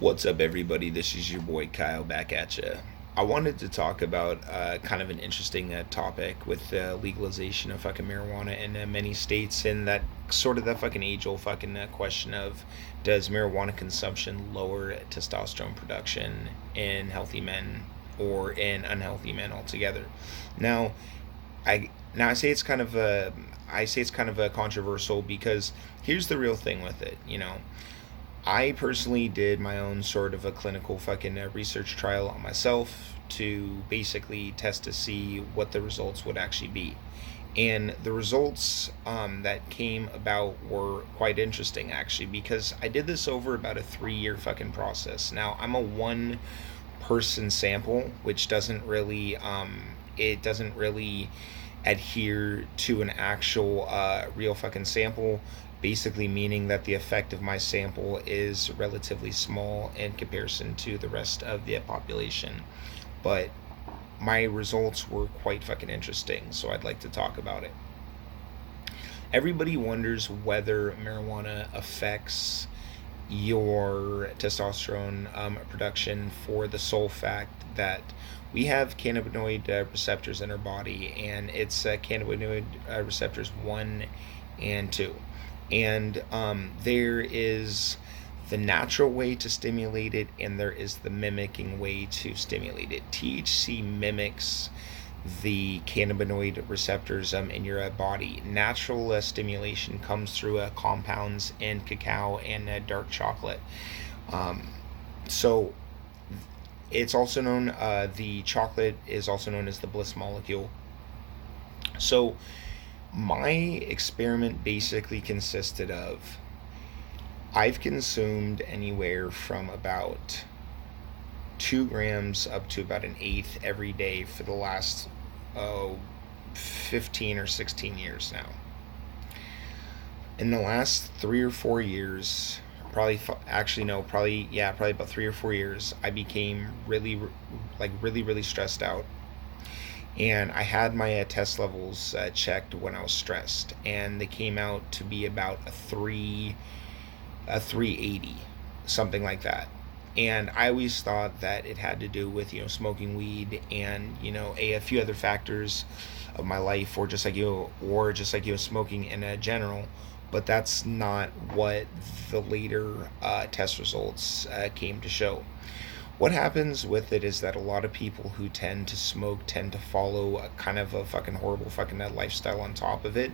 What's up, everybody? This is your boy Kyle back at you. I wanted to talk about kind of an interesting topic with legalization of fucking marijuana in many states, and that sort of that fucking age old fucking question of does marijuana consumption lower testosterone production in healthy men or in unhealthy men altogether? Now, I say it's kind of a controversial because here's the real thing with it. I personally did my own sort of a clinical fucking research trial on myself to basically test to see what the results would actually be. And the results that came about were quite interesting actually because I did this over about a 3 year fucking process. Now, I'm a one person sample, which doesn't really adhere to an actual real fucking sample, basically meaning that the effect of my sample is relatively small in comparison to the rest of the population. But my results were quite fucking interesting, so I'd like to talk about it. Everybody wonders whether marijuana affects your testosterone production for the sole fact that we have cannabinoid receptors in our body, and it's cannabinoid receptors 1 and 2. And there is the natural way to stimulate it, and there is the mimicking way to stimulate it. THC mimics the cannabinoid receptors in your body. Natural stimulation comes through compounds in cacao and dark chocolate. Um, so it's also known, the chocolate is also known as the bliss molecule. So my experiment basically consisted of I've consumed anywhere from about 2 grams up to about an eighth every day for the last oh, 15 or 16 years now. In the last 3 or 4 years, probably actually no, probably about 3 or 4 years, I became really stressed out, and I had my test levels checked when I was stressed, and they came out to be about a 380, something like that. And I always thought that it had to do with smoking weed and a few other factors of my life, or just like smoking in a general. But that's not what the later test results came to show. What happens with it is that a lot of people who tend to smoke tend to follow a kind of a fucking horrible fucking lifestyle on top of it.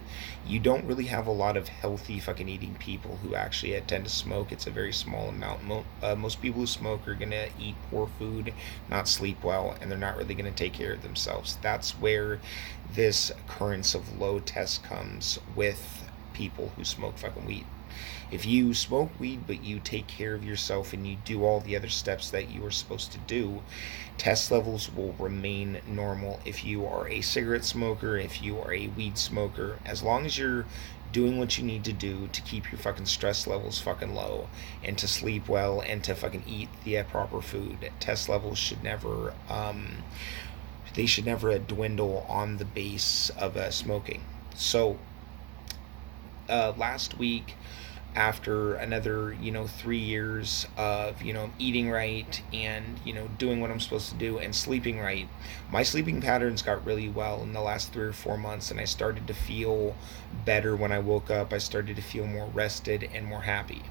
You don't really have a lot of healthy fucking eating people who actually tend to smoke. It's a very small amount. Most people who smoke are gonna eat poor food, not sleep well, and they're not really gonna take care of themselves. That's where this occurrence of low test comes with people who smoke fucking weed. If you smoke weed but you take care of yourself and you do all the other steps that you are supposed to do, test levels will remain normal. If you are a cigarette smoker, if you are a weed smoker, as long as you're doing what you need to do to keep your fucking stress levels fucking low and to sleep well and to fucking eat the proper food, test levels should never dwindle on the base of smoking. So last week, after another 3 years of eating right and doing what I'm supposed to do and sleeping right, my sleeping patterns got really well in the last 3 or 4 months, and I started to feel better when I woke up. I started to feel more rested and more happy.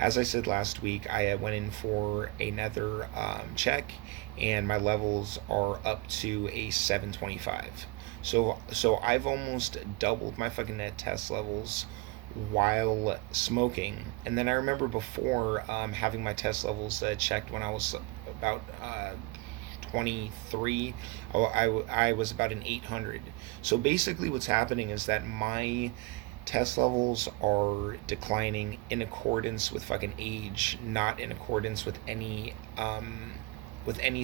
As I said last week, I went in for another check, and my levels are up to a 725. So I've almost doubled my fucking net test levels while smoking. And then I remember before having my test levels checked when I was about 23. I was about an 800. So basically what's happening is that my test levels are declining in accordance with fucking age, not in accordance with any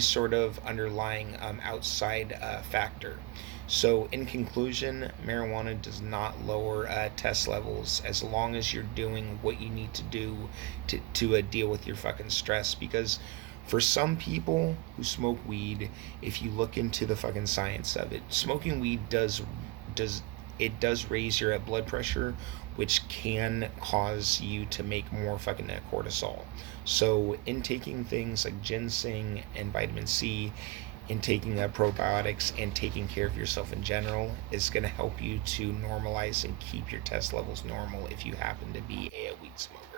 sort of underlying outside factor. So, in conclusion, marijuana does not lower test levels as long as you're doing what you need to do to deal with your fucking stress. Because for some people who smoke weed, if you look into the fucking science of it, smoking weed does raise your blood pressure which can cause you to make more fucking cortisol. So, in taking things like ginseng and vitamin C, in taking probiotics and taking care of yourself in general is going to help you to normalize and keep your test levels normal if you happen to be a weed smoker.